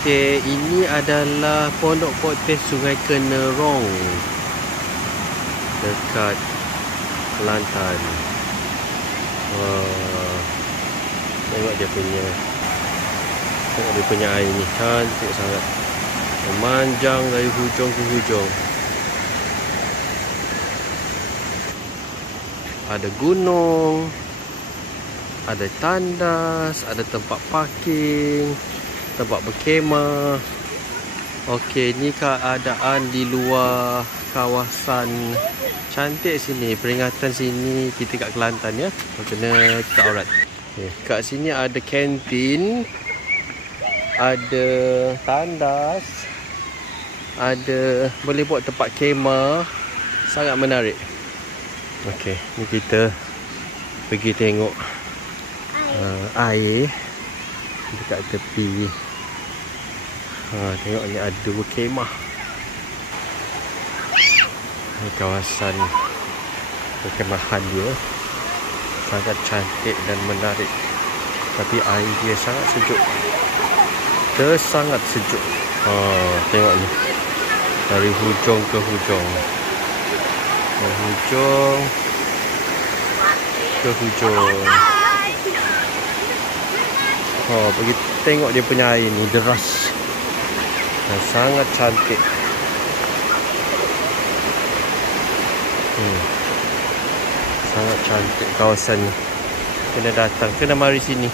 Okey, ini adalah Pondok Potes Sungai Kenerong dekat Kelantan. Tengok dia punya air ni, cantik sangat, memanjang dari hujung ke hujung. Ada gunung, ada tandas, ada tempat parking, tempat berkemah. Okey, ni keadaan di luar kawasan. Cantik sini, peringatan sini kita kat Kelantan ya. Kena tutup aurat. Okay. Kat sini ada kantin, ada tandas, ada boleh buat tempat kemah. Sangat menarik. Okey, ni kita pergi tengok air dekat tepi. Tengok ni ada berkemah. Ni kawasan perkemahan dia. Sangat cantik dan menarik. Tapi air dia sangat sejuk. Sangat sejuk. Tengok ni. Dari hujung ke hujung. Dari hujung ke hujung. Pergi tengok dia punya air ni, deras dan sangat cantik. Sangat cantik kawasan ni. Kena datang, kena mari sini.